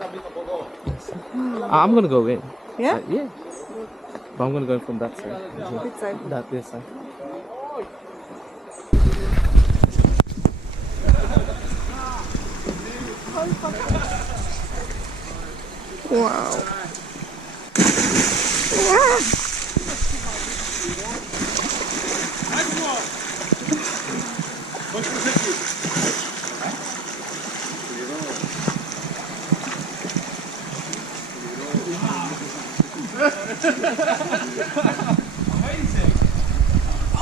I'm gonna go in. Yeah? Yeah. But I'm gonna go from that side. Which side? This side. Wow. Amazing.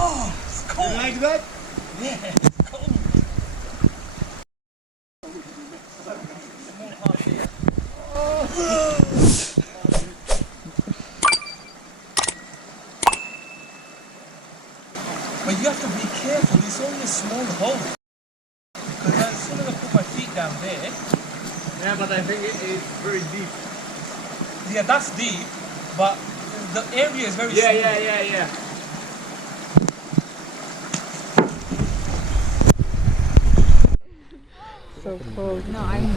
Oh, it's cold. You like that? Yeah, it's cold. But you have to be careful, it's only a small hole. Because as soon as I put my feet down there... Yeah, but I think it is very deep. Yeah, that's deep, but the area is very small. Yeah. So cold. No, I'm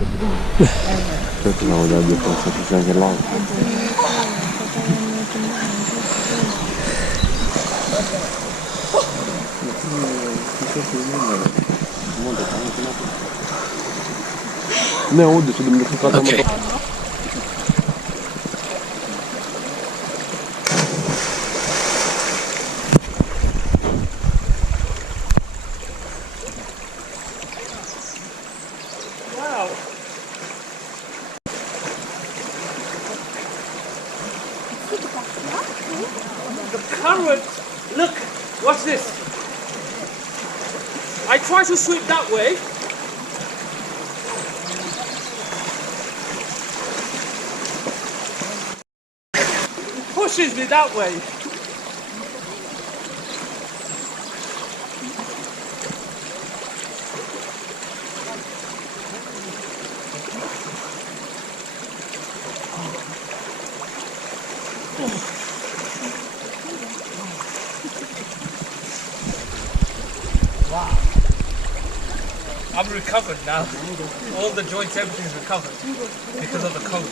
Perché no, da due cose che c'è anche l'altro. Ne ovdje su da mi kada Okay. Wow. The current, look, what's this? I try to swim that way. It pushes me that way. Wow. I'm recovered now. All the joints, everything's recovered because of the cold.